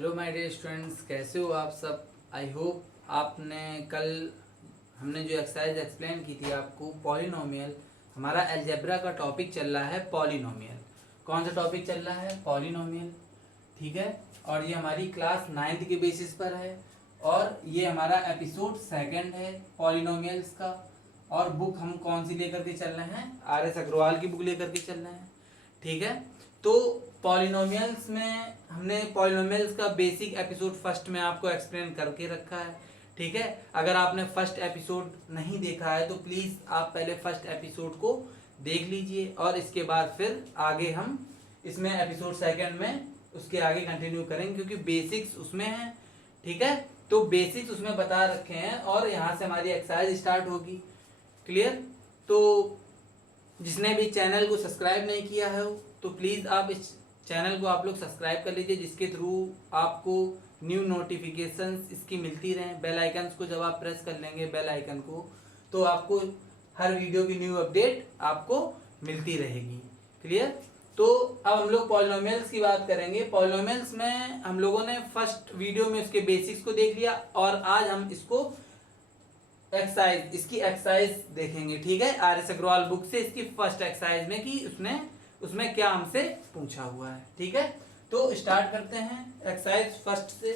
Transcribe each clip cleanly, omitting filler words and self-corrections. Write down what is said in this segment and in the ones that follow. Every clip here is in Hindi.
हेलो माय डियर स्टूडेंट्स, कैसे हो आप सब। आई होप आपने कल हमने जो एक्सरसाइज एक्सप्लेन की थी आपको पॉलिनोमियल, हमारा अलजेब्रा का टॉपिक चल रहा है पॉलिनोमियल। कौन सा टॉपिक चल रहा है? पॉलिनोमियल। ठीक है, और ये हमारी क्लास 9th के बेसिस पर है और ये हमारा एपिसोड 2 है पॉलिनोमियल्स का। और बुक हम कौन सी लेकर के चल रहे हैं? RS अग्रवाल की बुक लेकर के चल रहे हैं। ठीक है, तो पॉलिनोमियल्स में हमने पॉलिनोमियल्स का बेसिक एपिसोड फर्स्ट में आपको एक्सप्लेन करके रखा है। ठीक है, अगर आपने फर्स्ट एपिसोड नहीं देखा है तो प्लीज़ आप पहले फर्स्ट एपिसोड को देख लीजिए और इसके बाद फिर आगे हम इसमें एपिसोड 2 में उसके आगे कंटिन्यू करेंगे, क्योंकि बेसिक्स उसमें है। ठीक है, तो बेसिक्स उसमें बता रखे हैं और यहाँ से हमारी एक्सरसाइज स्टार्ट होगी। क्लियर? तो जिसने भी चैनल को सब्सक्राइब नहीं किया है तो प्लीज़ आप इस चैनल को आप लोग सब्सक्राइब कर लीजिए, जिसके थ्रू आपको न्यू नोटिफिकेशंस इसकी मिलती रहें। बेल आइकन्स को जब आप प्रेस कर लेंगे बेल आइकन को, तो आपको हर वीडियो की न्यू अपडेट आपको मिलती रहेगी। क्लियर? तो अब हम लोग पॉलिनोमियल्स की बात करेंगे। पॉलिनोमियल्स में हम लोगों ने फर्स्ट वीडियो में उसके बेसिक्स को देख लिया और आज हम इसको इसकी एक्सरसाइज देखेंगे। ठीक है, RS अग्रवाल बुक से इसकी फर्स्ट एक्सरसाइज में कि उसमें क्या हमसे पूछा हुआ है। ठीक है, तो स्टार्ट करते हैं एक्सरसाइज फर्स्ट से।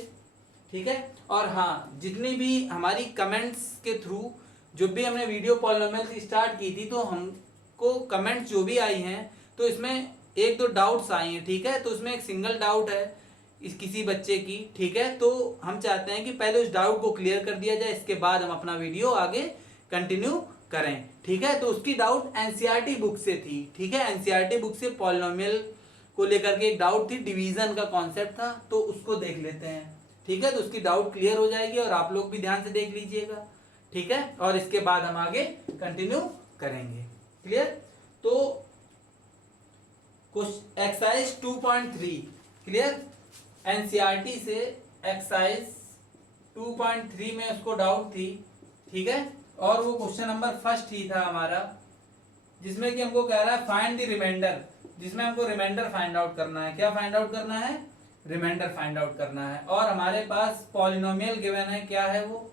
ठीक है, और हाँ, जितनी भी हमारी कमेंट्स के थ्रू जो भी हमने वीडियो पॉलिनोमियल की स्टार्ट की थी, तो हमको कमेंट्स जो भी आई हैं तो इसमें 1-2 डाउट्स आई हैं। ठीक है, तो उसमें एक सिंगल डाउट है इस किसी बच्चे की। ठीक है, तो हम चाहते हैं कि पहले उस डाउट को क्लियर कर दिया जाए, इसके बाद हम अपना वीडियो आगे कंटिन्यू करें। ठीक है, तो उसकी डाउट एनसीईआरटी बुक से थी। ठीक है, एनसीईआरटी बुक से पॉलिनोमियल को लेकर के एक डाउट थी, डिवीजन का कॉन्सेप्ट था, तो उसको देख लेते हैं। ठीक है, तो उसकी डाउट क्लियर हो जाएगी और आप लोग भी ध्यान से देख लीजिएगा। ठीक है, और इसके बाद हम आगे कंटिन्यू करेंगे। क्लियर? तो एक्सरसाइज 2.3 क्लियर, एनसीईआरटी से एक्सरसाइज 2.3 में उसको डाउट थी। ठीक है, और वो क्वेश्चन नंबर फर्स्ट ही था हमारा, जिसमें कि हमको कह रहा है फाइंड द रिमाइंडर, जिसमें हमको रिमाइंडर फाइंड आउट करना है। क्या फाइंड आउट करना है? रिमाइंडर फाइंड आउट करना है। और हमारे पास पॉलिनोमियल गिवन है। क्या है वो?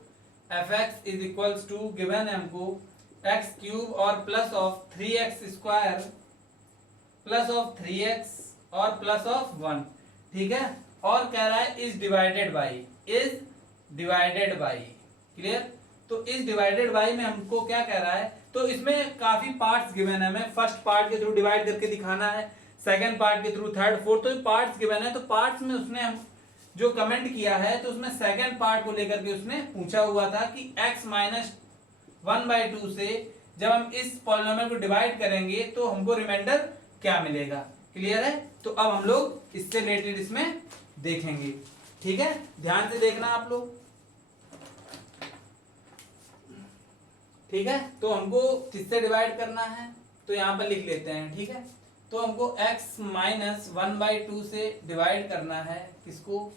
fx is equals to, given है हमको एक्स क्यूब और plus of 3x square plus of 3x और प्लस ऑफ 1। ठीक है, और कह रहा है is divided by, is divided by. Clear? तो इज डिवाइडेड बाई में हमको क्या कह रहा है, तो इसमें काफी पार्ट्स गिवन है, हमें फर्स्ट पार्ट के थ्रू डिवाइड करके दिखाना है, सेकंड पार्ट के थ्रू, थर्ड, फोर्थ, तो पार्ट्स गिवन है। तो पार्ट्स में उसने हम जो कमेंट किया है तो उसमें सेकंड पार्ट को लेकर के उसने पूछा हुआ था कि x माइनस 1/2 से जब हम इस पॉलिनोमियल को डिवाइड करेंगे तो हमको रिमाइंडर क्या मिलेगा। क्लियर है? तो अब हम लोग इससे रिलेटेड इसमें देखेंगे। ठीक है, ध्यान से देखना आप लोग। ठीक है, तो हमको किससे डिवाइड करना है तो यहां पर लिख लेते हैं। ठीक है, तो हमको x माइनस 1/2 से डिवाइड करना है किसको?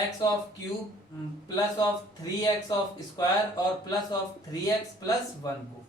x of cube plus of 3x of square और प्लस ऑफ 3x प्लस 1 को।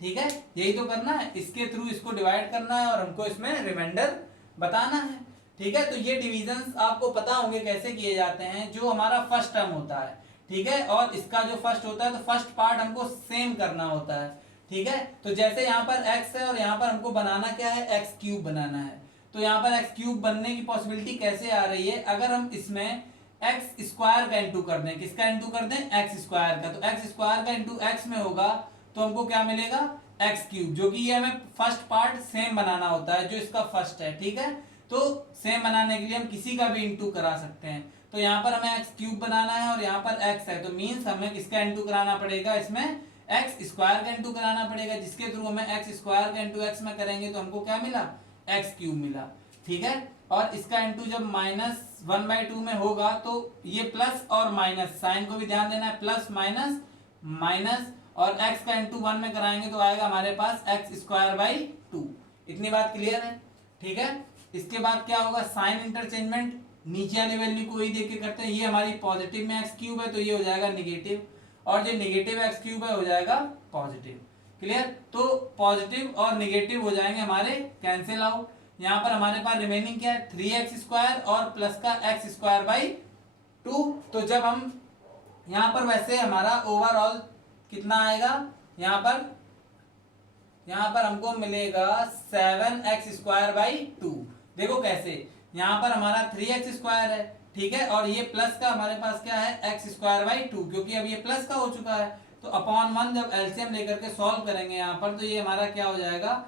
ठीक है, यही तो करना है, इसके थ्रू इसको डिवाइड करना है और हमको इसमें रिमाइंडर बताना है। ठीक है, तो ये डिविजन्स आपको पता होंगे कैसे किए जाते हैं। जो हमारा फर्स्ट टर्म होता है, ठीक है, और इसका जो फर्स्ट होता है तो फर्स्ट पार्ट हमको सेम करना होता है। ठीक है, तो जैसे यहाँ पर x है और यहाँ पर हमको बनाना क्या है? x क्यूब बनाना है। तो यहाँ पर x क्यूब बनने की पॉसिबिलिटी कैसे आ रही है? अगर हम इसमें x स्क्वायर का इंटू कर दें, किसका इंटू कर दें? x स्क्वायर का, तो x स्क्वायर का इंटू x में होगा तो हमको क्या मिलेगा? x क्यूब, जो कि ये हमें फर्स्ट पार्ट सेम बनाना होता है जो इसका फर्स्ट है। ठीक है, तो सेम बनाने के लिए हम किसी का भी इंटू करा सकते हैं। तो यहाँ पर हमें x क्यूब बनाना है और यहाँ पर x है, तो मीन्स हमें किसका इंटू कराना पड़ेगा? इसमें x स्क्वायर का इंटू कराना पड़ेगा, जिसके थ्रू हमें x स्क्वायर का इंटू x में करेंगे तो हमको क्या मिला? x क्यूब मिला। ठीक है, और इसका इंटू जब माइनस 1/2 में होगा तो ये प्लस और माइनस, साइन को भी ध्यान देना है, प्लस माइनस माइनस, और x का इंटू 1 में कराएंगे तो आएगा हमारे पास x स्क्वायर बाई 2। इतनी बात क्लियर है? ठीक है, इसके बाद क्या होगा? साइन इंटरचेंजमेंट, नीचे वाली वैल्यू को ही देख के करते हैं। ये हमारी पॉजिटिव में x क्यूब है तो ये हो जाएगा निगेटिव, और जो नेगेटिव x क्यूब है हो जाएगा पॉजिटिव। क्लियर? तो पॉजिटिव और निगेटिव हो जाएंगे हमारे कैंसिल आउट। यहाँ पर हमारे पास रिमेनिंग क्या है? 3x स्क्वायर और प्लस का x स्क्वायर बाई 2। तो जब हम यहाँ पर वैसे हमारा ओवरऑल कितना आएगा, यहाँ पर हमको मिलेगा 7x²/2। देखो कैसे, यहाँ पर हमारा 3x² है, ठीक है, और ये प्लस का हमारे पास क्या है x²/2, क्योंकि अब ये प्लस का हो चुका है। तो अपॉन 1 जब एलसीएम लेकर के सॉल्व करेंगे यहाँ पर, तो ये हमारा क्या हो जाएगा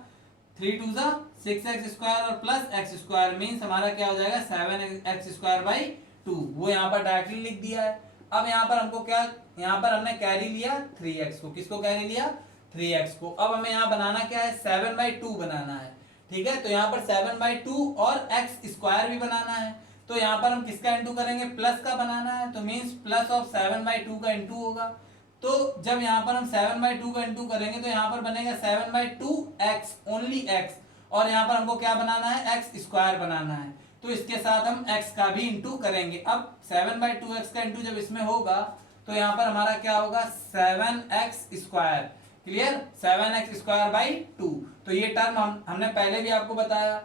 3 2 6x² और प्लस x² मीन्स हमारा क्या हो जाएगा 7x²/2। वो यहाँ पर डायरेक्टली लिख दिया है। अब यहाँ पर हमको क्या, यहाँ पर हमने कैरी लिया 3x को, किसको कैरी लिया 3x को। अब हमें यहाँ बनाना क्या है 7/2 बनाना है, ठीक है। तो यहाँ पर 7/2 और x² भी बनाना है। तो यहाँ पर हम किसका इंटू करेंगे, प्लस का बनाना है, तो मीन्स प्लस ऑफ 7/2 का इंटू होगा। तो जब यहाँ पर हम 7/2 का इंटू करेंगे तो यहाँ पर बनेगा 7/2x ओनली x, और यहाँ पर हमको क्या बनाना है x² बनाना है। तो इसके साथ हम x का भी इंटू करेंगे। अब 7/2x का इंटू जब इसमें होगा तो यहाँ पर हमारा क्या होगा 7x²। Clear, 7x²/2। तो ये टर्म हमने पहले भी आपको बताया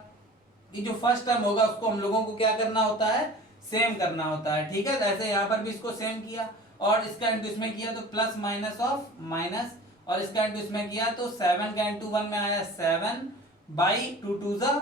कि जो फर्स्ट टर्म होगा उसको हम लोगों को क्या करना होता है, सेम करना होता है, ठीक है। तो ऐसे यहाँ पर भी इसको सेम किया और इसका इंटू इसमें किया तो प्लस माइनस ऑफ माइनस, और इसका इंटू इसमें किया तो 7 का इंटू 1 में आया 7/2 2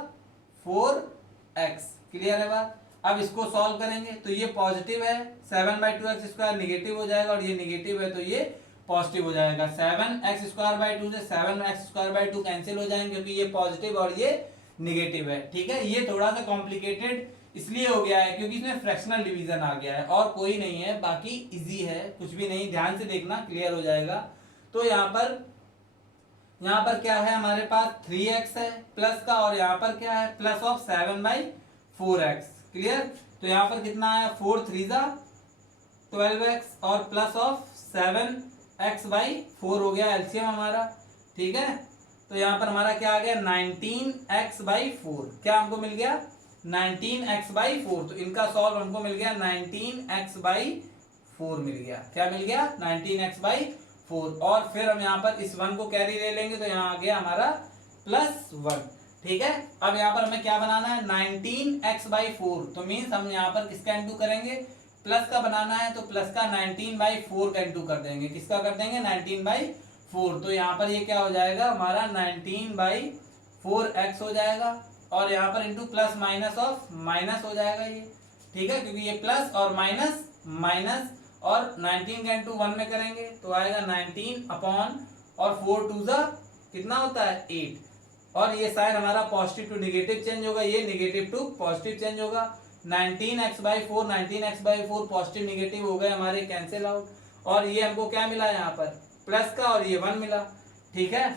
4x। क्लियर है बात। अब इसको सॉल्व करेंगे तो ये पॉजिटिव है, 7/2x² निगेटिव हो जाएगा, और ये निगेटिव है तो ये पॉजिटिव हो जाएगा। 7x²/2 से 7x²/2 कैंसिल हो जाएंगे क्योंकि ये पॉजिटिव और ये निगेटिव है, ठीक है। ये थोड़ा सा कॉम्प्लिकेटेड इसलिए हो गया है क्योंकि इसमें फ्रैक्शनल डिवीजन आ गया है, और कोई नहीं है, बाकी इजी है, कुछ भी नहीं, ध्यान से देखना क्लियर हो जाएगा। तो यहाँ पर क्या है हमारे पास 3x है प्लस का, और यहाँ पर क्या है प्लस ऑफ 7/4x। क्लियर। तो यहाँ पर कितना आया 4 3 12x और प्लस ऑफ 7x/4 हो गया एलसीएम हमारा, ठीक है। तो यहाँ पर हमारा क्या आ गया 19x/4। क्या हमको मिल गया 19x/4। तो इनका सॉल्व हमको मिल गया 19x/4 मिल गया। क्या मिल गया 19x/4। और फिर हम यहाँ पर इस 1 को कैरी ले लेंगे तो यहाँ आ गया हमारा +1, ठीक है। अब यहाँ पर हमें क्या बनाना है 19x/4। तो मीन्स हम यहाँ पर किसका इंटू करेंगे, प्लस का बनाना है, तो प्लस का 19/4 का इंटू कर देंगे। किसका कर देंगे 19/4। तो यहाँ पर ये क्या हो जाएगा हमारा 19/4x हो जाएगा, और यहाँ पर into plus minus of minus हो जाएगा ये, ठीक है, क्योंकि ये प्लस और माइनस माइनस, और 19 का इंटू 1 में करेंगे तो आएगा 19 अपॉन, और 4 2 कितना होता है 8, और ये साइन हमारा पॉजिटिव टू नेगेटिव चेंज होगा, ये नेगेटिव टू पॉजिटिव चेंज होगा। 19x/4 पॉजिटिव नेगेटिव हो गए हमारे कैंसिल आउट, और ये हमको क्या मिला यहाँ पर प्लस का, और ये 1 मिला, ठीक है।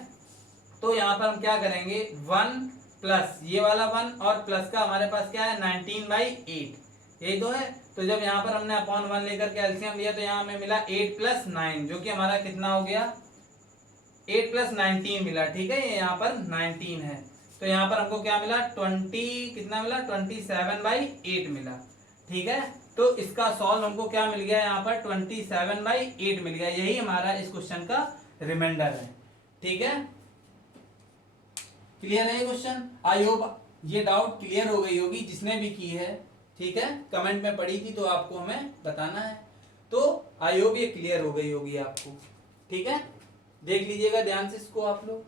तो यहाँ पर हम क्या करेंगे 1 प्लस ये वाला 1 और प्लस का हमारे पास क्या है 19/8, ये तो है। तो जब यहाँ पर हमने अपॉन 1 लेकर के एलसीएम लिया तो यहाँ हमें मिला 8 + 9, जो कि हमारा कितना हो गया 8 + 19 मिला, ठीक है। ये यहाँ पर 19 है, तो यहाँ पर हमको क्या मिला 20 कितना मिला 27/8 मिला, ठीक है। तो इसका सॉल्व हमको क्या मिल गया यहाँ पर 27/8 मिल गया। यही हमारा इस क्वेश्चन का रिमाइंडर है, ठीक है। क्लियर है ये क्वेश्चन। आई होप ये डाउट क्लियर हो गई होगी जिसने भी की है, ठीक है। कमेंट में पड़ी थी तो आपको हमें बताना है, तो आई होप ये क्लियर हो गई होगी आपको, ठीक है। देख लीजिएगा ध्यान से इसको आप लोग।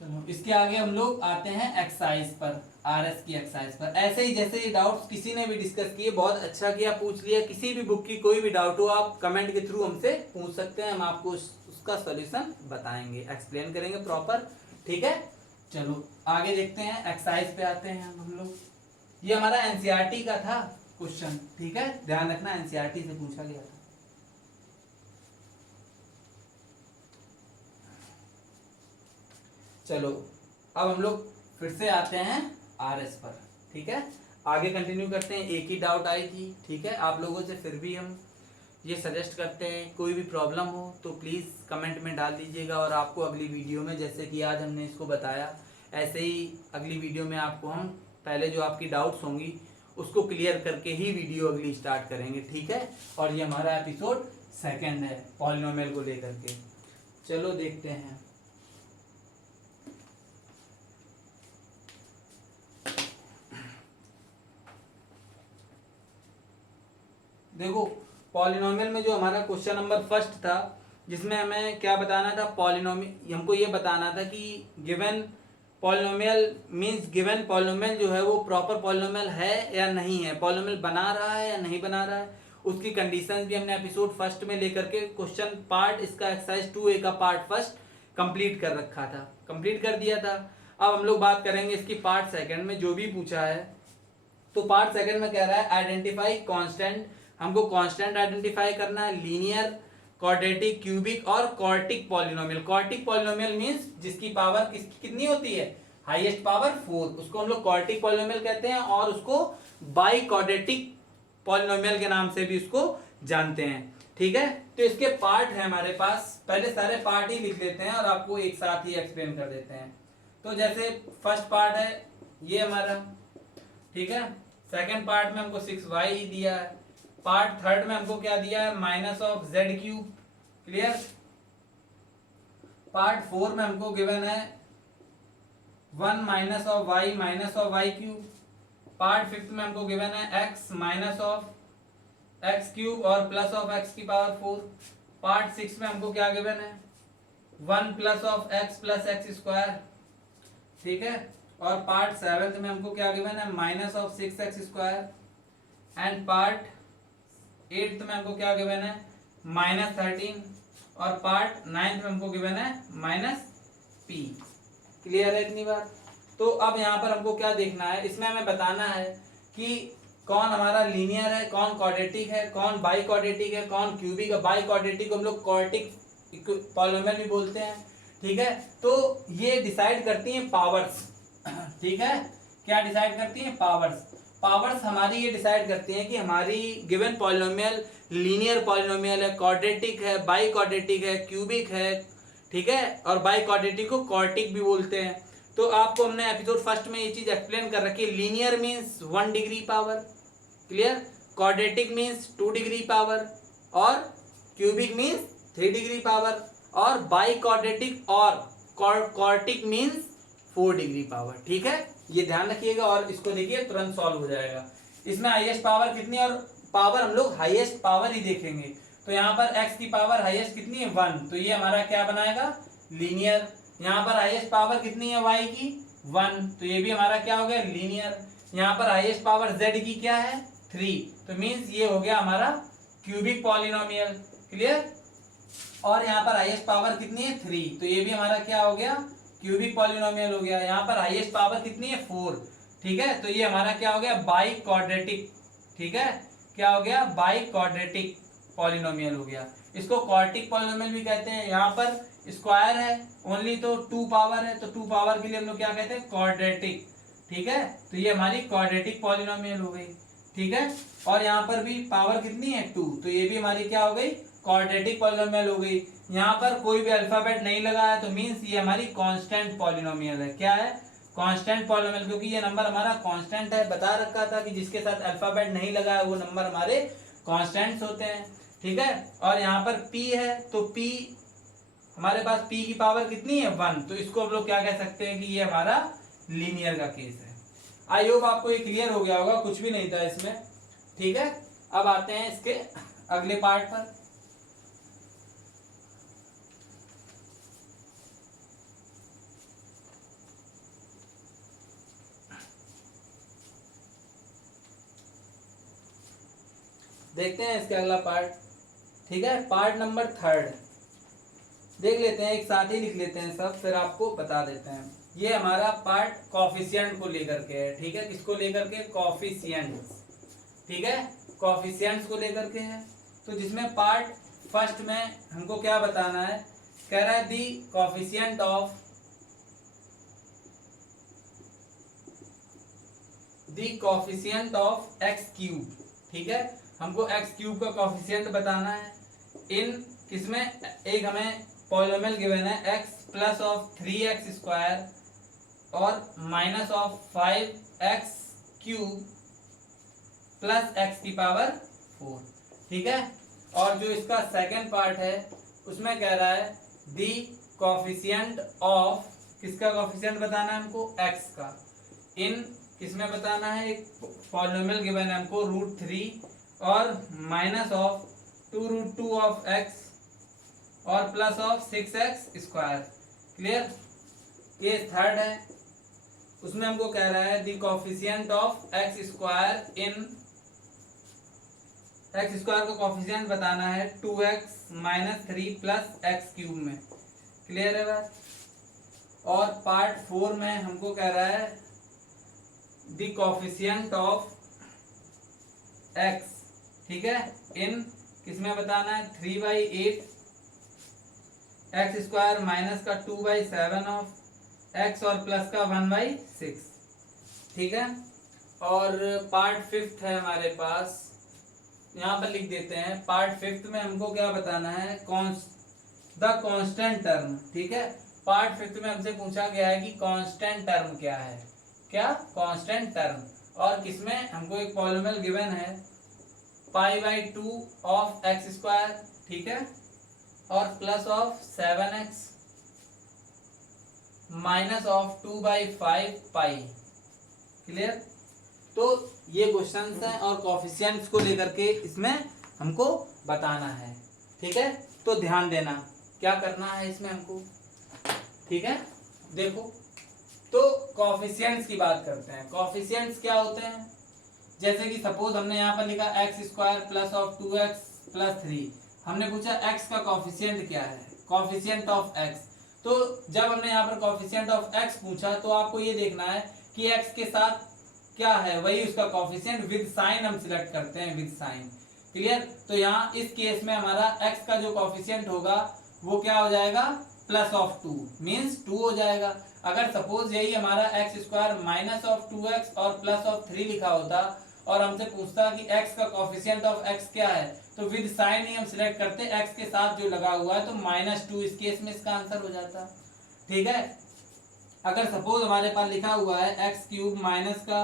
चलो इसके आगे हम लोग आते हैं एक्सरसाइज पर, आरएस की एक्सरसाइज पर। ऐसे ही जैसे ये डाउट्स किसी ने भी डिस्कस किए, बहुत अच्छा किया पूछ लिया। किसी भी बुक की कोई भी डाउट हो आप कमेंट के थ्रू हमसे पूछ सकते हैं, हम आपको उसका सॉल्यूशन बताएंगे, एक्सप्लेन करेंगे प्रॉपर, ठीक है। चलो आगे देखते हैं, एक्सरसाइज पे आते हैं हम लोग। ये हमारा एनसीईआरटी का था क्वेश्चन, ठीक है, ध्यान रखना एनसीईआरटी से पूछा गया था। चलो अब हम लोग फिर से आते हैं आरएस पर, ठीक है। आगे कंटिन्यू करते हैं, एक ही डाउट आई थी, ठीक है। आप लोगों से फिर भी हम ये सजेस्ट करते हैं कोई भी प्रॉब्लम हो तो प्लीज़ कमेंट में डाल दीजिएगा, और आपको अगली वीडियो में जैसे कि आज हमने इसको बताया ऐसे ही अगली वीडियो में आपको हम पहले जो आपकी डाउट्स होंगी उसको क्लियर करके ही वीडियो अगली स्टार्ट करेंगे, ठीक है। और ये हमारा एपिसोड 2 है पॉलिनोमियल को लेकर के। चलो देखते हैं। देखो पॉलिनोमियल में जो हमारा क्वेश्चन नंबर फर्स्ट था, जिसमें हमें क्या बताना था, पॉलिनोमियल, हमको ये बताना था कि given polynomial means given polynomial जो है वो प्रॉपर पॉलिनोमियल है या नहीं है, पॉलिनोमियल बना रहा है या नहीं बना रहा है, उसकी कंडीशंस भी हमने एपिसोड फर्स्ट में लेकर के क्वेश्चन पार्ट इसका एक्सरसाइज 2A का पार्ट फर्स्ट कंप्लीट कर रखा था, कंप्लीट कर दिया था। अब हम लोग बात करेंगे इसकी पार्ट सेकंड में, जो भी पूछा है। तो पार्ट सेकंड में कह रहा है आइडेंटिफाई कांस्टेंट, हमको कांस्टेंट आइडेंटिफाई करना है, लीनियर, क्वाड्रेटिक, क्यूबिक और quartic polynomial. Quartic polynomial means जिसकी पावर कितनी होती है, हाईएस्ट पावर 4, उसको हम लोग क्वार्टिक पॉलिनोमियल कहते हैं, और उसको बाई क्वाड्रेटिक पॉलिनोमियल के नाम से भी उसको जानते हैं। ठीक है, तो इसके पार्ट है हमारे पास, पहले सारे पार्ट ही लिख लेते हैं और आपको एक साथ ही एक्सप्लेन कर देते हैं। तो जैसे फर्स्ट पार्ट है ये हमारा, ठीक है, सेकंड पार्ट में हमको 6y ही दिया है, पार्ट थर्ड में हमको क्या दिया है, minus of z cube, clear. Part 4 में हमको गिवन है 1 minus of y minus of y cube. Part 5 में हमको गिवन है x minus of x cube और प्लस ऑफ एक्स की पावर 4। पार्ट 6 में हमको क्या गिवन है, 1 plus of x plus x square, ठीक है। और पार्ट 7 में हमको क्या गिवन है, minus of 6x square. And part 8 में हमको क्या गिवन है, माइनस 13। और पार्ट 9 में हमको गिवन है माइनस p। क्लियर है इतनी बात। तो अब यहाँ पर हमको क्या देखना है, इसमें हमें बताना है कि कौन हमारा लीनियर है, कौन क्वाड्रेटिक है, कौन बाई क्वाड्रेटिक है, कौन क्यूबिक है। बाई क्वाड्रेटिक को हम लोग क्वाड्रेटिक पॉलिनोमियल भी बोलते हैं, ठीक है। तो ये डिसाइड करती हैं पावर्स, ठीक है। क्या डिसाइड करती हैं, पावर्स। पावर्स हमारी ये डिसाइड करती हैं कि हमारी गिवन पॉलिनोमियल लीनियर पॉलिनोमियल है, क्वाड्रेटिक है, बाई क्वाड्रेटिक है, क्यूबिक है, ठीक है। और बाई क्वाड्रेटिक को क्वार्टिक भी बोलते हैं। तो आपको हमने एपिसोड फर्स्ट में ये चीज एक्सप्लेन कर रखी है, linear means 1 degree power, clear, quadratic means 2 degree power, और क्यूबिक मीन्स 3 डिग्री पावर, और बाई क्वाड्रेटिक और क्वार्टिक मीन्स 4 डिग्री पावर, ठीक है। ये ध्यान रखिएगा और इसको देखिए तुरंत सॉल्व हो जाएगा। इसमें हाईएस्ट पावर कितनी, और पावर हम लोग हाईएस्ट पावर ही देखेंगे। तो यहाँ पर x की पावर हाईएस्ट कितनी है, 1, तो ये हमारा क्या बनाएगा, लीनियर। यहाँ पर हाईएस्ट पावर कितनी है y की, 1, तो ये भी हमारा क्या हो गया, लीनियर। यहाँ पर हाईएस्ट पावर z की क्या है, 3, तो मीन्स ये हो गया हमारा क्यूबिक पॉलिनोमियल, क्लियर। और यहाँ पर हाईएस्ट पावर कितनी है, 3, तो ये भी हमारा क्या हो गया, क्यूबिक पॉलिनोमियल हो गया। यहाँ पर हाईएस्ट पावर कितनी है, 4, ठीक है, तो ये हमारा क्या हो गया, बाई क्वाड्रेटिक, ठीक है, क्या हो गया, बाई क्वाड्रेटिक पॉलिनोमियल हो गया। इसको क्वार्टिक पॉलिनोमियल भी कहते हैं। यहाँ पर स्क्वायर है ओनली, तो 2 पावर है, तो 2 पावर के लिए हम लोग क्या कहते हैं, क्वाड्रेटिक, ठीक है। तो ये हमारी क्वाड्रेटिक पॉलिनोमियल हो गई, ठीक है। और यहाँ पर भी पावर कितनी है, 2, तो ये भी हमारी क्या हो गई, क्वाड्रेटिक पॉलिनोमियल हो गई। यहाँ पर कोई भी अल्फाबेट नहीं लगा है, तो मीन्स ये हमारी कांस्टेंट पॉलिनोमियल है। क्या है, कांस्टेंट पॉलिनोमियल, क्योंकि ये नंबर हमारा कांस्टेंट है। बता रखा था कि जिसके साथ अल्फाबेट नहीं लगा है वो नंबर हमारे कांस्टेंट्स होते हैं, ठीक है। और यहाँ पर p है, तो p हमारे पास p की पावर कितनी है, 1, तो इसको हम लोग क्या कह सकते हैं कि ये हमारा लीनियर का केस है। आई होप आपको ये क्लियर हो गया होगा, कुछ भी नहीं था इसमें, ठीक है। अब आते हैं इसके अगले पार्ट पर। देखते हैं इसके अगला पार्ट, ठीक है। पार्ट नंबर 3 देख लेते हैं, एक साथ ही लिख लेते हैं सब, फिर आपको बता देते हैं। ये हमारा पार्ट कॉफिशिएंट को लेकर के है, ठीक है। किसको लेकर के, कॉफिशिएंट्स, ठीक है, कॉफिशिएंट्स को लेकर के है। तो जिसमें पार्ट फर्स्ट में हमको क्या बताना है, कह रहा है दी कॉफिशिएंट ऑफ एक्स क्यूब, ठीक है। हमको एक्स क्यूब का कॉफिशिएंट बताना है। इन किसमें, एक हमें पॉलिनोमियल गिवन है x plus of 3x square और minus of 5x cube plus x की पावर 4, ठीक है। और जो इसका सेकंड पार्ट है उसमें कह रहा है दी कॉफिशिएंट ऑफ, किसका कॉफिशिएंट बताना है हमको, x का। इन किसमें बताना है, एक पॉलिनोमियल गिवन है हमको √3 और माइनस ऑफ 2√2 ऑफ x और plus of 6x²। Clear. Case third है, उसमें हमको कह रहा है the coefficient of x² in x² का कोफिशिएंट बताना है 2x - 3 प्लस x³ में। क्लियर है बात। और पार्ट 4 में हमको कह रहा है द कोफिशिएंट ऑफ x, ठीक है, इन किसमें बताना है 3/8 x² माइनस का 2/7 ऑफ x और प्लस का 1/6। ठीक है। और पार्ट 5 है हमारे पास, यहाँ पर लिख देते हैं। पार्ट 5 में हमको क्या बताना है, द कांस्टेंट टर्म। ठीक है। पार्ट 5 में हमसे पूछा गया है कि कांस्टेंट टर्म क्या है, क्या कांस्टेंट टर्म। और किसमें हमको एक पॉलिनोमियल गिवन है π/2 ऑफ x², ठीक है, और plus of 7x minus of 2/5 pi. Clear. तो ये क्वेश्चंस हैं और कोफिशिएंट्स को लेकर के इसमें हमको बताना है। ठीक है। तो ध्यान देना क्या करना है इसमें हमको। ठीक है। देखो, तो कोफिशिएंट्स की बात करते हैं। कोफिशिएंट्स क्या होते हैं, जैसे कि सपोज हमने यहाँ पर लिखा x² plus of 2x plus 3। हमने पूछा x का कोफिशिएंट क्या है, कोफिशिएंट ऑफ x। तो जब हमने यहाँ पर कोफिशिएंट ऑफ x पूछा तो आपको ये देखना है कि x के साथ क्या है, वही उसका कोफिशिएंट विद साइन हम सिलेक्ट करते हैं, विद साइन। क्लियर। तो यहाँ इस केस में हमारा x का जो कोफिशिएंट होगा वो क्या हो जाएगा, प्लस ऑफ 2 मीन्स 2 हो जाएगा। अगर सपोज यही हमारा x² माइनस ऑफ 2x और प्लस ऑफ 3 लिखा होता और हमसे पूछता कि x का कोफिशिएंट ऑफ x क्या है, तो विद साइन ही हम सिलेक्ट करते, x के साथ जो लगा हुआ है, तो -2 इस केस में इसका आंसर हो जाता। ठीक है। अगर सपोज हमारे पास लिखा हुआ है x³ माइनस का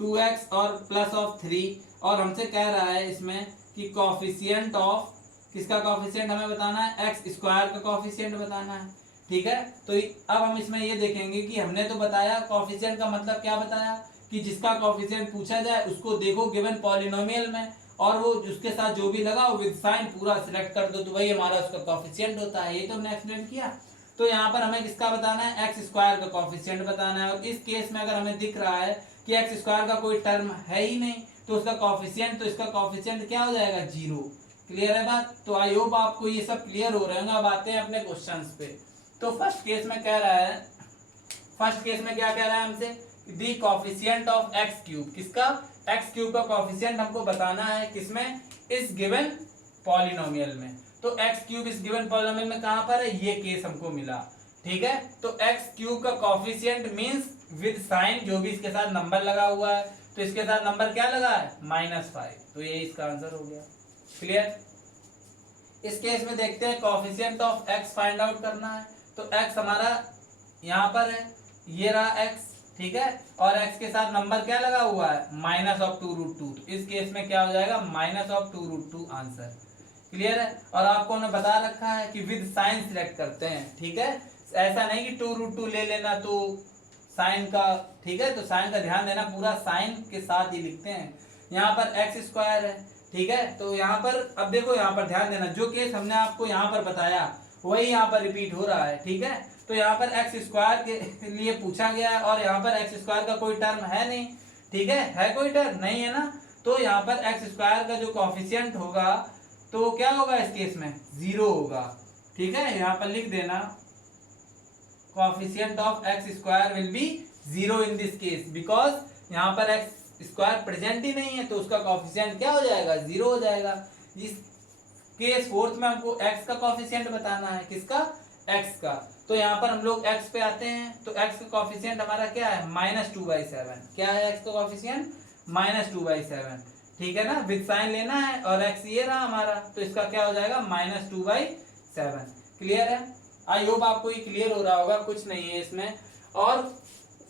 2x और प्लस ऑफ 3 और हमसे कह रहा है इसमें कि कोफिशिएंट ऑफ, किसका कोफिशिएंट हमें बताना है, x² का कोफिशिएंट बताना है। ठीक है। तो अब हम इसमें ये देखेंगे कि हमने तो बताया कोफिशिएंट का मतलब क्या बताया, कि जिसका कोफिशिएंट पूछा जाए उसको देखो गिवन पॉलिनोमियल में और वो उसके साथ जो भी लगा विद साइन पूरा सिलेक्ट कर दो, तो वही हमारा उसका कोफिशिएंट होता है। ये तो हमने एक्सप्लेन किया। तो यहाँ पर हमें किसका बताना है, x² का कोफिशिएंट बताना है। और इस केस में अगर हमें दिख रहा है कि x² का कोई टर्म है ही नहीं, तो उसका कोफिशिएंट, तो इसका कोफिशिएंट क्या हो जाएगा, 0। क्लियर है बात। तो आई होप आपको ये सब क्लियर हो रहे होंगे। अब आते हैं अपने क्वेश्चंस पे। तो फर्स्ट केस में कह रहा है, फर्स्ट केस में क्या कह रहा है हमसे, द कोफिशिएंट ऑफ x³, किसका, x³ का कोफिशिएंट हमको बताना है, किसमें, इस गिवन पॉलिनोमियल में। तो x³ इस गिवन पॉलिनोमियल में कहां पर है, ये केस हमको मिला। ठीक है। तो x³ का कोफिशिएंट मींस विद साइन, जो भी इसके साथ नंबर लगा हुआ है, तो इसके साथ नंबर क्या लगा है, -5। तो ये इसका आंसर हो गया। क्लियर। इस केस में देखते हैं coefficient of x find out करना है। तो x हमारा यहाँ पर है, ये रहा x, ठीक है, और x के साथ नंबर क्या लगा हुआ है, -2√2। तो इस केस में क्या हो जाएगा, -2√2 आंसर। क्लियर है। और आपको हमने बता रखा है कि विद साइन सिलेक्ट करते हैं। ठीक है। ऐसा नहीं कि 2√2 ले लेना तो साइन का, ठीक है, तो साइन का ध्यान देना, पूरा साइन के साथ ही लिखते हैं। यहाँ पर x² है, ठीक है। तो यहाँ पर अब देखो, यहाँ पर ध्यान देना, जो केस हमने आपको यहाँ पर बताया वही यहाँ पर रिपीट हो रहा है। ठीक है। तो यहाँ पर x² के लिए पूछा गया है और यहाँ पर x² का कोई टर्म है नहीं। ठीक है कोई टर्म नहीं है ना। तो यहाँ पर x² का जो कोफिशिएंट होगा तो क्या होगा, इस केस में 0 होगा। ठीक है। यहाँ पर लिख देना, coefficient of x² will be 0 in this case, because यहाँ पर x² प्रेजेंट ही नहीं है, तो उसका कोफिशिएंट क्या हो जाएगा, 0 हो जाएगा। इस केस फोर्थ में हमको x का कोफिशिएंट बताना है, किसका, x का। तो यहाँ पर हम लोग x पे आते हैं। तो x का कोफिशिएंट हमारा क्या है, -2/7। क्या है x का कोफिशिएंट, -2/7। ठीक है ना, विद साइन लेना है और x ये रहा हमारा, तो इसका क्या हो जाएगा, -2/7। क्लियर है। आई होप आपको ये क्लियर हो रहा होगा, कुछ नहीं है इसमें। और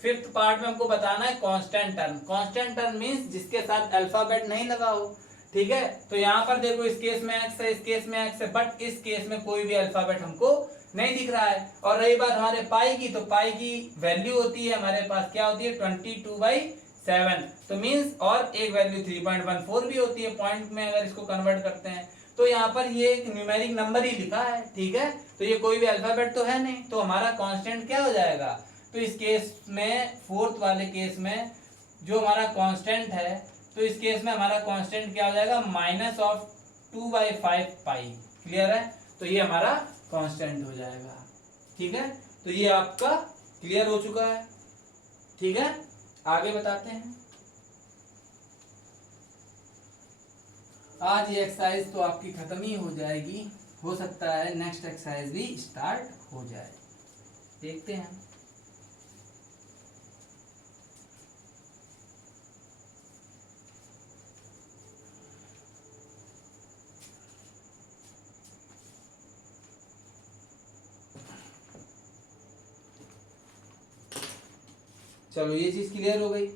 5th पार्ट में हमको बताना है constant term. Constant term means जिसके साथ अल्फाबेट नहीं लगा हो। ठीक है। तो यहाँ पर देखो, इस केस में x है, इस केस में x है, बट इस केस में कोई भी अल्फाबेट हमको नहीं दिख रहा है। और रही बात हमारे पाई की, तो पाई की वैल्यू होती है हमारे पास, क्या होती है, 22/7। 7, तो मीन्स और एक वैल्यू 3.14 भी होती है पॉइंट में अगर इसको कन्वर्ट करते हैं। तो यहाँ पर ये एक न्यूमेरिक नंबर ही लिखा है, ठीक है, तो ये कोई भी अल्फाबेट तो है नहीं, तो हमारा कांस्टेंट क्या हो जाएगा, तो इस केस में फोर्थ वाले केस में जो हमारा कांस्टेंट है, तो इस केस में हमारा कांस्टेंट क्या हो जाएगा, -2/5 पाई। क्लियर है, तो ये हमारा कांस्टेंट हो जाएगा। ठीक है, तो ये आपका क्लियर हो चुका है। ठीक है, आगे बताते हैं। आज ये एक्सरसाइज तो आपकी खत्म ही हो जाएगी, हो सकता है नेक्स्ट एक्सरसाइज भी स्टार्ट हो जाए, देखते हैं। चलो ये चीज क्लियर हो गई।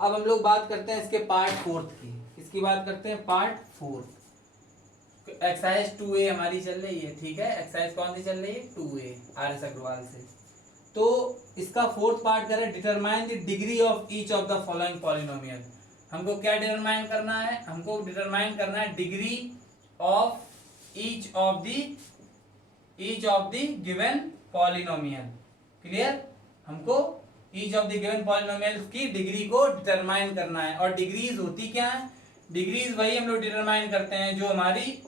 अब हम लोग बात करते हैं इसके पार्ट फोर्थ की, इसकी बात करते हैं पार्ट फोर्थ। एक्सरसाइज 2A हमारी चल रही है, ठीक है, एक्सरसाइज कौन सी चल रही है, 2A RS अग्रवाल से। तो इसका फोर्थ पार्ट करें, determine the degree of each of the following polynomial. हमको क्या डिटरमाइन करना है, हमको डिटरमाइन करना है degree of each of the given polynomial. Clear, हमको each of the given polynomial की डिग्री को डिटरमाइन करना है। और डिग्रीज होती क्या है, डिग्रीज वही हम लोग डिटरमाइन करते हैं जो हमारी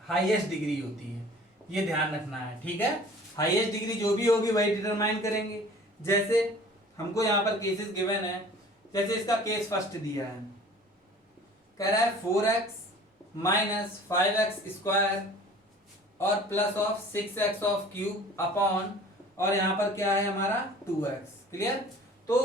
हाईएस्ट डिग्री होती है, ये ध्यान रखना है। ठीक है, हाईएस्ट डिग्री जो भी होगी वही डिटरमाइन करेंगे। जैसे हमको यहाँ पर केसेस गिवन है, जैसे इसका केस फर्स्ट दिया है, कह रहा है 4x माइनस 5x स्क्वायर और plus of 6x of cube upon, और यहाँ पर क्या है हमारा 2x। क्लियर, तो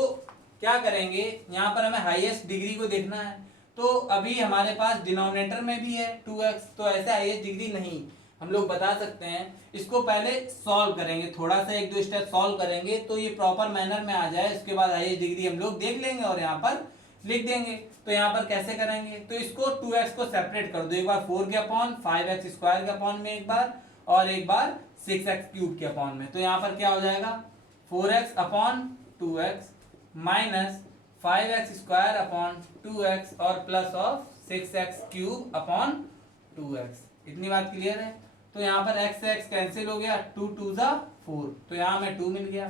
क्या करेंगे, यहाँ पर हमें हाईएस्ट डिग्री को देखना है। तो अभी हमारे पास डिनोमिनेटर में भी है 2x, तो ऐसे हाईएस्ट डिग्री नहीं हम लोग बता सकते हैं। इसको पहले सॉल्व करेंगे, थोड़ा सा एक दो स्टेप सॉल्व करेंगे तो ये प्रॉपर मैनर में आ जाए, उसके बाद हाईएस्ट डिग्री हम लोग देख लेंगे और यहाँ पर लिख देंगे। तो यहाँ पर कैसे करेंगे, तो इसको 2x को सेपरेट कर दो, एक बार 4 के अपॉन, 5x स्क्वायर के अपॉन में एक बार, और एक बार 6x क्यूब के अपॉन में। तो यहाँ पर क्या हो जाएगा, 4x upon 2x minus 5x square upon 2x और plus of 6x cube upon 2x। इतनी बात क्लियर है। तो यहाँ पर x से x कैंसिल हो गया, 2 2 जा 4, तो यहाँ में 2 मिल गया।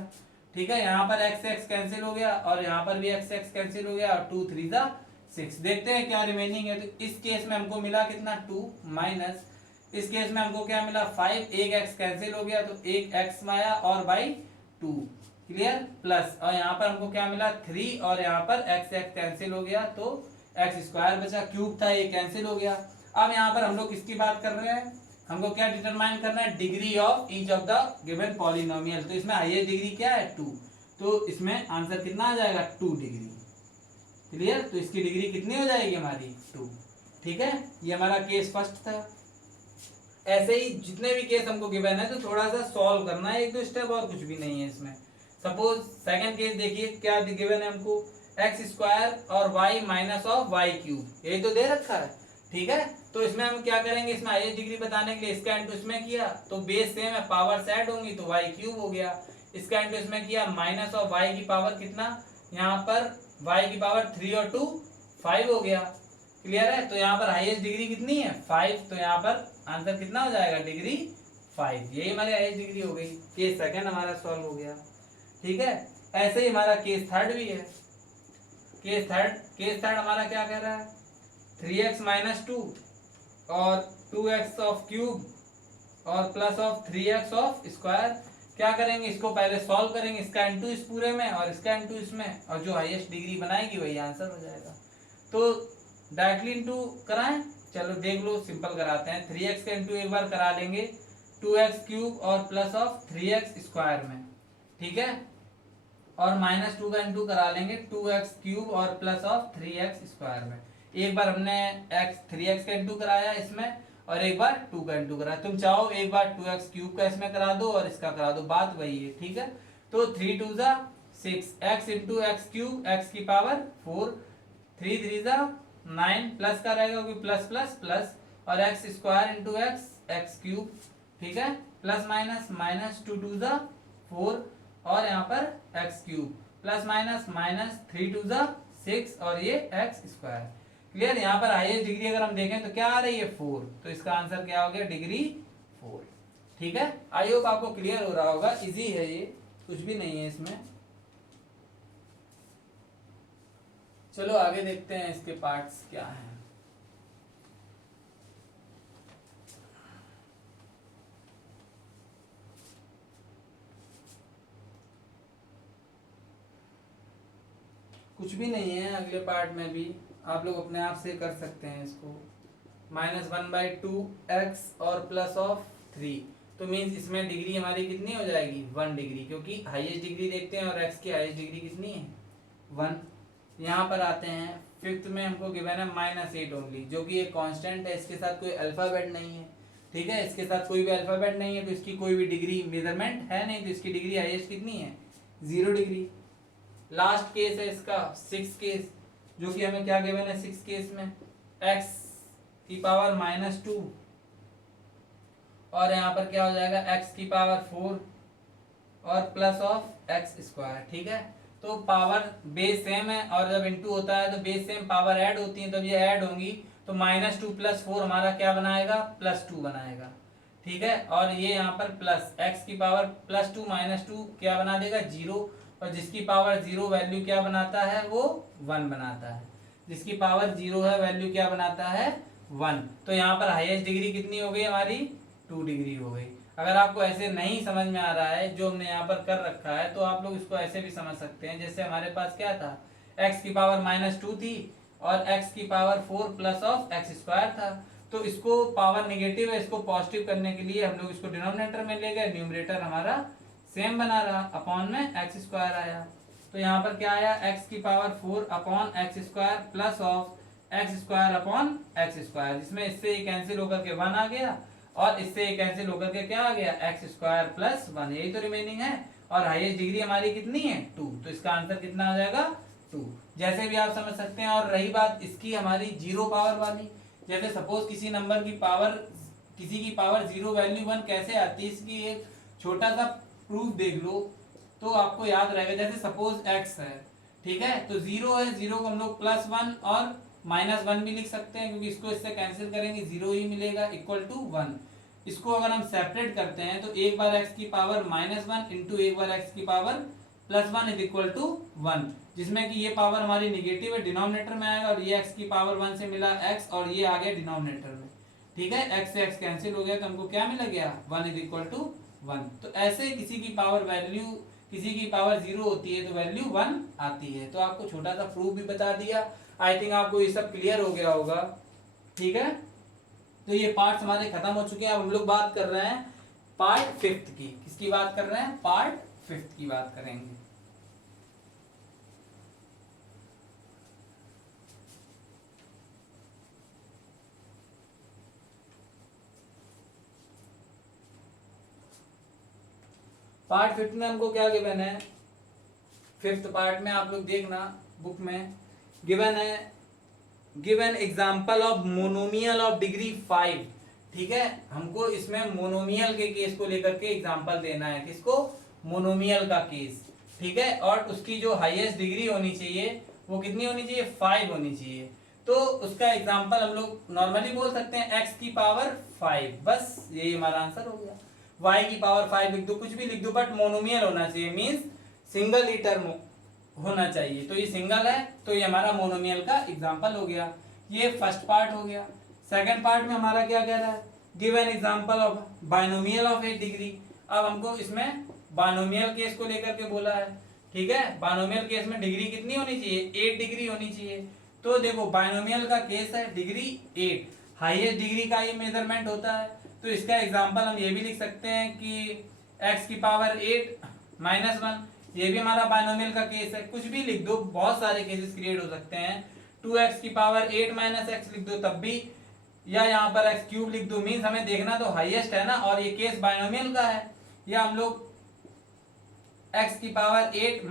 ठीक है, यहाँ पर x से x कैंसिल हो गया और यहाँ पर भी x से x कैंसिल हो गया, और 2 3 जा 6। देखते हैं क्या रिमेनिंग है। तो इस केस में हमको मिला कितना, 2 माइनस, इस केस में हमको क्या मिला 5, एक x कैंसिल हो गया तो एक x आया और बाई 2। क्लियर, प्लस, और यहाँ पर हमको क्या मिला 3, और यहाँ पर x से x कैंसिल हो गया तो x स्क्वायर बचा, क्यूब था ये कैंसिल हो गया। अब यहाँ पर हम लोग किसकी बात कर रहे हैं, हमको क्या डिटरमाइन करना है, degree of each of the given polynomial. तो इसमें हाईएस्ट डिग्री क्या है 2, तो इसमें आंसर कितना आ जाएगा 2 डिग्री। क्लियर, तो इसकी डिग्री कितनी हो जाएगी हमारी 2। ठीक है, ये हमारा केस फर्स्ट था। ऐसे ही जितने भी केस हमको गिवन है तो थोड़ा सा सॉल्व करना है, एक दो स्टेप, और कुछ भी नहीं है इसमें। सपोज सेकंड केस देखिए क्या गिवन है हमको, एक्स स्क्वायर और y minus of y cube, यही तो दे रखा है। ठीक है, तो इसमें हम क्या करेंगे, इसमें हाईएस्ट डिग्री बताने के लिए इसका इंटू इसमें किया तो बेस सेम है, पावर ऐड होंगी तो वाई क्यूब हो गया। इसका इंटू इसमें किया, माइनस ऑफ वाई की पावर कितना, यहाँ पर वाई की पावर 3 और 2 5 हो गया। क्लियर है, तो यहाँ पर हाईएस्ट डिग्री कितनी है 5, तो यहाँ पर आंसर कितना हो जाएगा डिग्री 5, यही हमारी हाईएस्ट डिग्री हो गई। केस सेकंड हमारा सॉल्व हो गया। ठीक है, ऐसे ही हमारा केस थर्ड भी है। केस थर्ड हमारा क्या कह रहा है, 3x माइनस 2 और 2x ऑफ क्यूब और plus of 3x of square. क्या करेंगे, इसको पहले सॉल्व करेंगे, इसका इंटू इस पूरे में और इसका इंटू इसमें, और जो हाईएस्ट डिग्री बनाएगी वही आंसर हो जाएगा। तो डायरेक्टली इंटू कराएं, चलो देख लो, सिंपल कराते हैं। 3x का इंटू एक बार करा लेंगे 2x क्यूब और प्लस ऑफ 3x स्क्वायर में। ठीक है, और माइनस 2 का इंटू करा लेंगे 2x क्यूब और प्लस ऑफ 3x स्क्वायर में। एक बार हमने 3x का इंटू कराया इसमें और एक बार 2 का इंटू कराया। तुम चाहो एक बार 2x क्यूब का इसमें करा दो और इसका करा दो, बात वही है। ठीक है, तो 3 2 जा 6, x into x cube x की पावर 4, 3 3 जा 9, प्लस का रहेगा क्योंकि प्लस प्लस प्लस, और x square into x cube. ठीक है, प्लस माइनस, माइनस 2 2 जा 4 और यहाँ पर x cube plus minus minus 3 two ज़ा 6 और ये एक्स स्क्वायर। क्लियर। यहाँ पर हाईएस्ट डिग्री अगर हम देखें तो क्या आ रही है 4, तो इसका आंसर क्या हो गया डिग्री 4। ठीक है, आई होप आपको क्लियर हो रहा होगा। इजी है ये, कुछ भी नहीं है इसमें। चलो आगे देखते हैं इसके पार्ट्स क्या हैं। कुछ भी नहीं है अगले पार्ट में भी, आप लोग अपने आप से कर सकते हैं इसको। -1/2x और प्लस ऑफ 3, तो मीन्स इसमें डिग्री हमारी कितनी हो जाएगी 1 डिग्री, क्योंकि हाईएस्ट डिग्री देखते हैं और x की हाईएस्ट डिग्री कितनी है 1। यहाँ पर आते हैं फिफ्थ में, हमको गिवन है -8 ओनली, जो कि एक कांस्टेंट है, इसके साथ कोई अल्फाबेट नहीं है। ठीक है, इसके साथ कोई भी अल्फाबेट नहीं है तो इसकी कोई भी डिग्री मेजरमेंट है नहीं, तो इसकी डिग्री हाईएस्ट कितनी है 0 डिग्री। लास्ट केस है इसका 6 केस, जो कि हमें क्या गिवन है 6 केस में x की पावर -2 और यहाँ पर क्या हो जाएगा x की पावर 4 और प्लस ऑफ x स्क्वायर। ठीक है, तो पावर बेस सेम है और जब इनटू होता है तो बेस सेम पावर ऐड होती है, तब ये ऐड होंगी तो -2 + 4 हमारा क्या बनाएगा +2 बनाएगा। ठीक है, और ये यहाँ पर प्लस x की पावर +2 -2 क्या बना देगा 0, और जिसकी पावर 0 वैल्यू क्या बनाता है वो 1 बनाता है। जिसकी पावर 0 है वैल्यू क्या बनाता है 1। तो यहाँ पर हाईएस्ट डिग्री कितनी हो गई हमारी 2 डिग्री हो गई। अगर आपको ऐसे नहीं समझ में आ रहा है जो हमने यहाँ पर कर रखा है, तो आप लोग इसको ऐसे भी समझ सकते हैं, जैसे हमारे पास क्या था x की पावर -2 थी और x की power 4 plus of x square था, तो इसको पावर नेगेटिव है, इसको पॉजिटिव करने के लिए हम लोग इसको डिनोमिनेटर में ले गए, न्यूमरेटर हमारा सेम बना रहा, अपॉन में x स्क्वायर आया। तो यहाँ पर क्या आया x की power 4 upon x square plus of x square upon x square, जिसमें इससे ये कैंसिल होकर के 1 आ गया और इससे ये कैंसिल होकर के क्या आ गया x स्क्वायर प्लस 1, यही तो रिमेनिंग है। और हाईएस्ट डिग्री हमारी कितनी है 2, तो इसका आंसर कितना आ जाएगा 2, जैसे भी आप समझ सकते हैं। और रही बात इसकी हमारी 0 पावर वाली, जैसे सपोज किसी नंबर की पावर, किसी की पावर 0 वैल्यू 1 कैसे आती है, इसकी एक छोटा सा प्रूफ देख लो तो आपको याद रहेगा। जैसे सपोज x है, ठीक है, तो 0 है, 0 को हम लोग +1 और -1 भी लिख सकते हैं, क्योंकि इसको इससे कैंसिल करेंगे 0 ही मिलेगा इक्वल टू 1। इसको अगर हम सेपरेट करते हैं तो एक बार x की पावर -1 इंटू एक बार x की पावर +1 इज इक्वल टू 1, जिसमें कि ये पावर हमारी निगेटिव है, डिनोमिनेटर में आएगा, और ये x की पावर 1 से मिला x और ये आ गया डिनोमिनेटर में। ठीक है, x से x कैंसिल हो गया तो हमको क्या मिल गया 1 इज इक्वल टू 1। तो ऐसे किसी की पावर वैल्यू, किसी की पावर 0 होती है तो वैल्यू 1 आती है। तो आपको छोटा सा प्रूफ भी बता दिया, आई थिंक आपको ये सब क्लियर हो गया होगा। ठीक है, तो ये पार्ट्स हमारे खत्म हो चुके हैं। अब हम लोग बात कर रहे हैं पार्ट 5 की। किसकी बात कर रहे हैं, पार्ट 5 की बात करेंगे। पार्ट 5 में हमको क्या गिवन है, 5th पार्ट में आप लोग देखना बुक में गिवन है, given example of monomial of degree 5। ठीक है, हमको इसमें मोनोमियल के केस को लेकर के एग्जाम्पल देना है, किसको मोनोमियल का केस। ठीक है, और उसकी जो हाईएस्ट डिग्री होनी चाहिए वो कितनी होनी चाहिए 5 होनी चाहिए। तो उसका एग्जाम्पल हम लोग नॉर्मली बोल सकते हैं x की पावर 5, बस यही हमारा आंसर हो गया। y की पावर 5 लिख दो, कुछ भी लिख दो, बट मोनोमियल होना चाहिए, मीन्स सिंगल ही टर्म होना चाहिए। तो ये सिंगल है तो ये हमारा मोनोमियल का एग्जांपल हो गया। ये फर्स्ट पार्ट हो गया। सेकंड पार्ट में हमारा क्या कह रहा है, give an example of binomial of 8 degree. अब हमको इसमें बाइनोमियल केस को लेकर के बोला है। ठीक है, बाइनोमियल केस में डिग्री कितनी होनी चाहिए 8 डिग्री होनी चाहिए। तो देखो बाइनोमियल का केस है डिग्री 8, हाईएस्ट डिग्री का ये मेजरमेंट होता है। तो इसका एग्जांपल हम ये भी लिख सकते हैं कि x की पावर 8 -1, ये भी हमारा बाइनोमियल का केस है। कुछ भी लिख दो, बहुत सारे केसेस क्रिएट हो सकते हैं। 2x की पावर 8 - x लिख दो तब भी, या यहाँ पर x³ लिख दो, मीन्स हमें देखना तो हाईएस्ट है ना, और ये केस बाइनोमियल का है। या हम लोग x की पावर 8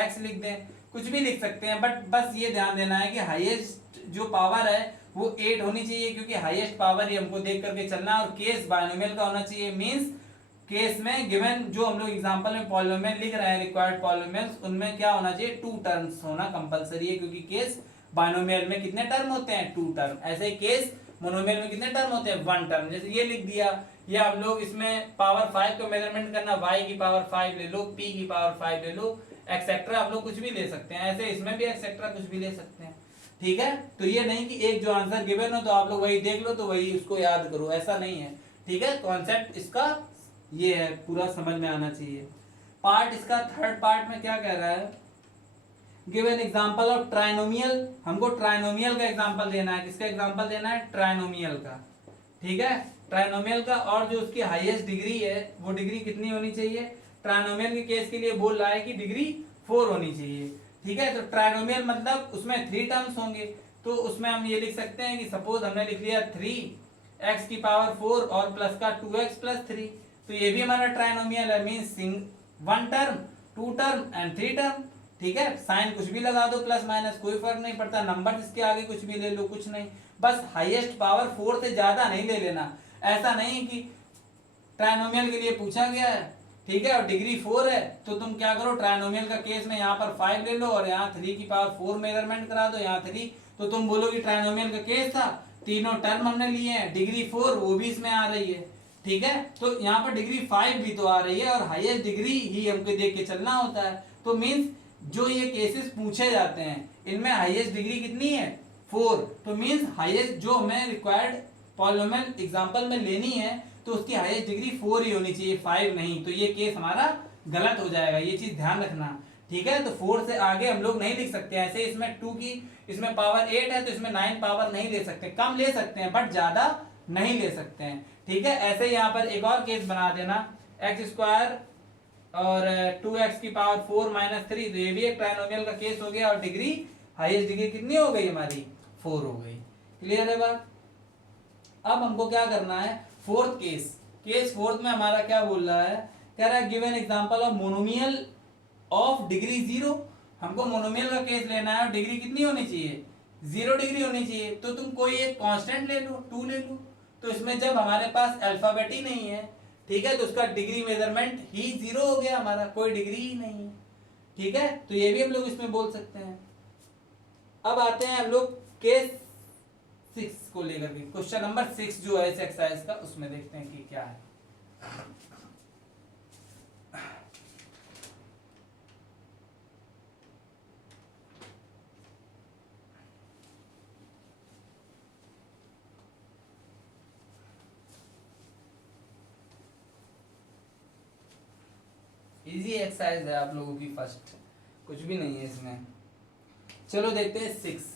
- x लिख दें, कुछ भी लिख सकते हैं, बट बस ये ध्यान देना है कि हाईएस्ट जो पावर है वो 8 होनी चाहिए, क्योंकि हाईएस्ट पावर ही हमको देख करके चलना है, और केस बाइनोमियल का होना चाहिए, मीन्स केस में गिवन जो हम लोग एग्जांपल में पॉलिनोमियल लिख रहे हैं रिक्वायर्ड पॉलिनोमियल्स, उनमें क्या होना चाहिए, 2 टर्म्स होना कंपलसरी है, क्योंकि केस बाइनोमियल में कितने टर्म होते हैं, 2 टर्म। ऐसे ही केस मोनोमियल में कितने टर्म होते हैं, 1 टर्म। जैसे ये लिख दिया, या हम लोग इसमें पावर 5 को मेजरमेंट करना, y की पावर 5 ले लो, p की पावर 5 ले लो, एक्सेट्रा आप लोग कुछ भी ले सकते हैं। ऐसे इसमें भी एक्सेट्रा कुछ भी ले सकते हैं, ठीक है। तो ये नहीं कि एक जो आंसर गिवन हो तो आप लोग वही देख लो तो वही उसको याद करो, ऐसा नहीं है, ठीक है। कॉन्सेप्ट इसका ये है, पूरा समझ में आना चाहिए। पार्ट इसका थर्ड पार्ट में क्या कह रहा है, give an example of trinomial. हमको ट्राइनोमियल का एग्जांपल देना है। किसका एग्जांपल देना है, ट्राइनोमियल का, ठीक है, ट्राइनोमियल का। और जो उसकी हाईएस्ट डिग्री है वो डिग्री कितनी होनी चाहिए, ट्राइनोमियल के केस के लिए बोल रहा है कि डिग्री 4 होनी चाहिए, ठीक है। तो ट्राइनोमियल मतलब उसमें 3 टर्म्स होंगे, तो उसमें हम ये लिख सकते हैं कि सपोज हमने लिख लिया 3x की पावर 4 और प्लस का 2x प्लस 3, तो ये भी हमारा ट्राइनोमियल है, means 1 term, 2 term and 3 term, ठीक है। साइन कुछ भी लगा दो, प्लस माइनस कोई फर्क नहीं पड़ता, नंबर इसके आगे कुछ भी ले लो, कुछ नहीं, बस हाईएस्ट पावर 4 से ज्यादा नहीं ले लेना। ऐसा नहीं कि ट्राइनोमियल के लिए पूछा गया है, ठीक है, और डिग्री 4 है, तो तुम क्या करो, ट्राइनोमियल का केस में यहाँ पर 5 ले लो और यहाँ 3 की पावर 4 मेजरमेंट करा दो, यहाँ 3, तो तुम बोलोगे ट्राइनोमियल का केस था, तीनों टर्म हमने लिए हैं, डिग्री 4 वो भी इसमें आ रही है, ठीक है। तो यहाँ पर डिग्री 5 भी तो आ रही है, और हाईएस्ट डिग्री ही हमको देख के चलना होता है। तो मीन्स जो ये केसेस पूछे जाते हैं इनमें हाईएस्ट डिग्री कितनी है, 4, तो मीन्स हाईएस्ट जो हमें रिक्वायर्ड पॉलिनोमियल एग्जांपल में लेनी है तो उसकी हाईएस्ट डिग्री 4 ही होनी चाहिए, 5 नहीं। तो ये केस हमारा गलत हो जाएगा, ये चीज ध्यान रखना, ठीक है। तो 4 से आगे हम लोग नहीं लिख सकते। ऐसे इसमें 2 की इसमें पावर 8 है तो इसमें 9 पावर नहीं ले सकते, कम ले सकते हैं बट ज्यादा नहीं ले सकते हैं, ठीक है। ऐसे यहाँ पर एक और केस बना देना, एक्स स्क्वायर और 2x की पावर 4 माइनस 3, तो ये भी एक ट्राइनोमियल का केस हो गया, और डिग्री हाईएस्ट डिग्री कितनी हो गई हमारी, 4 हो गई। क्लियर है बात। अब हमको क्या करना है, फोर्थ केस, केस फोर्थ में हमारा क्या बोल रहा है, कह रहा है give an example of monomial of degree 0। हमको मोनोमियल का केस लेना है और डिग्री कितनी होनी चाहिए, 0 डिग्री होनी चाहिए। तो तुम कोई एक कांस्टेंट ले लो, 2 ले लो, तो इसमें जब हमारे पास अल्फाबेट ही नहीं है, ठीक है, तो उसका डिग्री मेजरमेंट ही 0 हो गया, हमारा कोई डिग्री ही नहीं है, ठीक है। तो ये भी हम लोग इसमें बोल सकते हैं। अब आते हैं हम लोग केस 6 को लेकर के, क्वेश्चन नंबर 6 जो है इस एक्सरसाइज का, उसमें देखते हैं कि क्या है। इजी एक्सरसाइज है आप लोगों की फर्स्ट, कुछ भी नहीं है इसमें। चलो देखते हैं 6,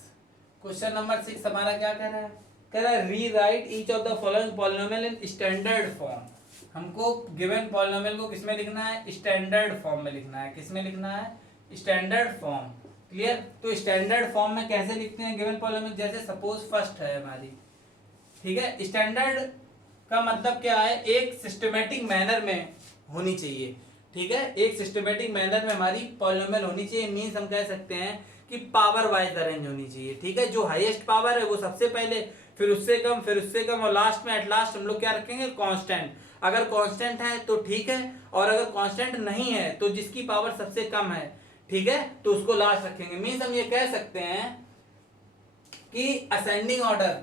क्वेश्चन नंबर 6 हमारा क्या कह रहा है, कह रहा है री right each of the following polynomial in standard form. हमको गिवन पॉलिनोमियल को किसमें लिखना है, स्टैंडर्ड फॉर्म में लिखना है। किसमें लिखना है, स्टैंडर्ड फॉर्म। क्लियर। तो स्टैंडर्ड फॉर्म में कैसे लिखते हैं गिवन पॉलिनोमियल, जैसे सपोज फर्स्ट है हमारी, ठीक है। स्टैंडर्ड का मतलब क्या है, एक सिस्टमेटिक मैनर में होनी चाहिए, ठीक है, एक सिस्टमेटिक मैनर में हमारी पॉलिनोमियल होनी चाहिए। मींस हम कह सकते हैं कि पावर वाइज अरेंज होनी चाहिए, ठीक है। जो हाईएस्ट पावर है वो सबसे पहले, फिर उससे कम, फिर उससे कम, और लास्ट में एट लास्ट हम लोग क्या रखेंगे, कांस्टेंट। अगर कांस्टेंट है तो ठीक है, और अगर कांस्टेंट नहीं है तो जिसकी पावर सबसे कम है, ठीक है, तो उसको लास्ट रखेंगे। मींस हम ये कह सकते हैं कि असेंडिंग ऑर्डर,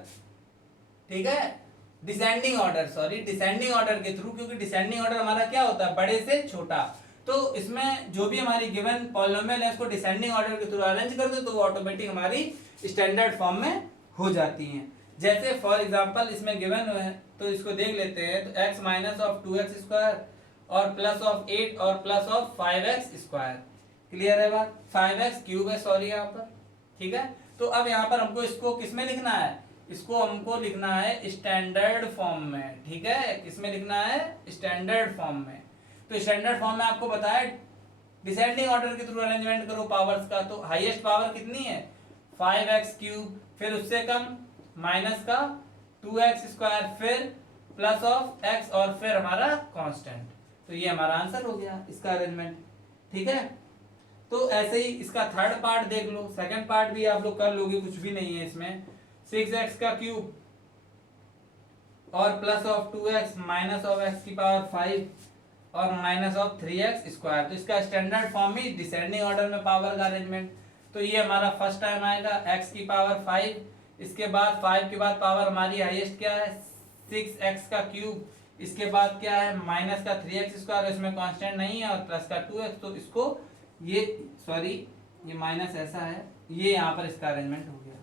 ठीक है, descending order, sorry descending order के थ्रू, क्योंकि डिसेंडिंग ऑर्डर हमारा क्या होता है, बड़े से छोटा। तो इसमें जो भी हमारी गिवन पॉलिनोमियल है उसको डिसेंडिंग ऑर्डर के थ्रू अरेंज कर दो तो वो ऑटोमेटिक हमारी स्टैंडर्ड फॉर्म में हो जाती हैं। जैसे फॉर एग्जांपल इसमें गिवन है तो इसको देख लेते हैं, तो x minus of 2x square और प्लस ऑफ 8 और plus of 5x square. Clear है बात, 5x क्यूब है सॉरी यहाँ पर, ठीक है। तो अब यहाँ पर हमको इसको किसमें लिखना है, इसको हमको लिखना है स्टैंडर्ड फॉर्म में, ठीक है। किसमें लिखना है, स्टैंडर्ड फॉर्म में। तो स्टैंडर्ड फॉर्म में आपको बताया डिसेंडिंग ऑर्डर के थ्रू अरेंजमेंट करो पावर्स का, तो हाईएस्ट पावर कितनी है 5x क्यूब, फिर उससे कम माइनस का 2x स्क्वायर, फिर प्लस ऑफ x और फिर हमारा कांस्टेंट। तो ये हमारा आंसर हो गया इसका अरेंजमेंट, ठीक है। तो ऐसे ही इसका थर्ड पार्ट देख लो, सेकंड पार्ट भी आप लोग कर लोगे, कुछ भी नहीं है इसमें। 6x का क्यूब और plus of 2x minus of x की पावर 5 और माइनस ऑफ 3x²। तो इसका स्टैंडर्ड फॉर्म में डिसेंडिंग ऑर्डर में पावर का अरेंजमेंट। तो ये हमारा फर्स्ट टाइम आएगा x की पावर 5, इसके बाद 5 के बाद पावर हमारी हाईएस्ट क्या है 6x³, इसके बाद क्या है माइनस का 3x², इसमें कांस्टेंट नहीं है, और प्लस का 2x। तो इसको ये सॉरी ये माइनस ऐसा है, ये यहाँ पर इसका अरेंजमेंट हो गया।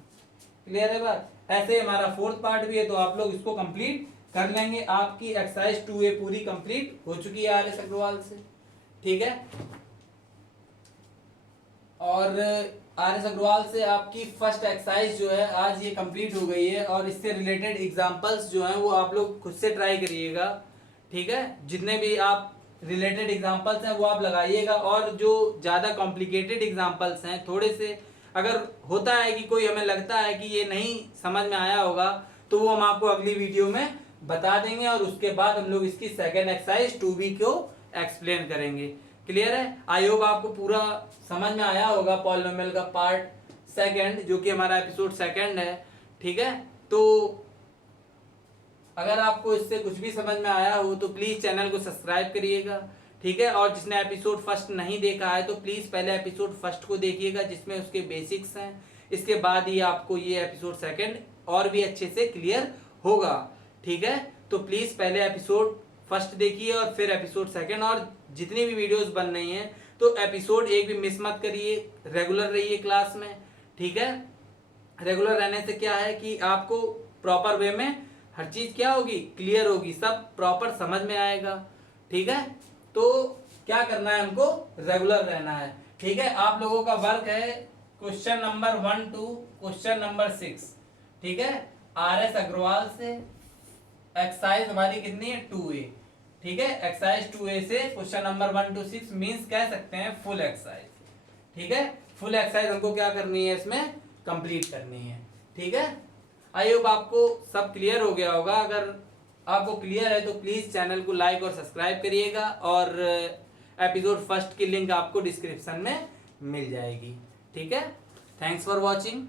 क्लियर है बात। ऐसे हमारा फोर्थ पार्ट भी है, तो आप लोग इसको कंप्लीट कर लेंगे। आपकी एक्सरसाइज 2A पूरी कंप्लीट हो चुकी है RS अग्रवाल से, ठीक है। और RS अग्रवाल से आपकी फर्स्ट एक्सरसाइज जो है आज ये कंप्लीट हो गई है, और इससे रिलेटेड एग्जांपल्स जो हैं वो आप लोग खुद से ट्राई करिएगा, ठीक है। जितने भी आप रिलेटेड एग्जांपल्स हैं वो आप लगाइएगा, और जो ज़्यादा कॉम्प्लिकेटेड एग्जांपल्स हैं थोड़े से अगर होता है कि कोई हमें लगता है कि ये नहीं समझ में आया होगा, तो वो हम आपको अगली वीडियो में बता देंगे, और उसके बाद हम लोग इसकी सेकेंड एक्सरसाइज 2B को एक्सप्लेन करेंगे। क्लियर है। आई होप आपको पूरा समझ में आया होगा पॉलिनोमियल का पार्ट सेकंड, जो कि हमारा एपिसोड सेकंड है, ठीक है। तो अगर आपको इससे कुछ भी समझ में आया हो तो प्लीज चैनल को सब्सक्राइब करिएगा, ठीक है। और जिसने एपिसोड फर्स्ट नहीं देखा है तो प्लीज पहले एपिसोड फर्स्ट को देखिएगा, जिसमें उसके बेसिक्स हैं। इसके बाद ही आपको ये एपिसोड सेकंड और भी अच्छे से क्लियर होगा, ठीक है। तो प्लीज पहले एपिसोड फर्स्ट देखिए और फिर एपिसोड सेकंड, और जितनी भी वीडियोस बन रही हैं तो एपिसोड 1 भी मिस मत करिए, रेगुलर रहिए क्लास में, ठीक है। रेगुलर रहने से क्या है कि आपको प्रॉपर वे में हर चीज क्या होगी क्लियर होगी, सब प्रॉपर समझ में आएगा, ठीक है। तो क्या करना है हमको रेगुलर रहना है, ठीक है। आप लोगों का वर्क है question number 1 to question number 6, ठीक है। RS अग्रवाल से एक्सरसाइज हमारी कितनी है 2A, ठीक है। एक्सरसाइज 2A से क्वेश्चन नंबर 1 to 6 मींस कह सकते हैं फुल एक्सरसाइज, ठीक है। फुल एक्सरसाइज हमको क्या करनी है इसमें कंप्लीट करनी है, ठीक है। आई होप आपको सब क्लियर हो गया होगा। अगर आपको क्लियर है तो प्लीज चैनल को लाइक और सब्सक्राइब करिएगा, और एपिसोड फर्स्ट की लिंक आपको डिस्क्रिप्शन में मिल जाएगी, ठीक है। Thanks for watching.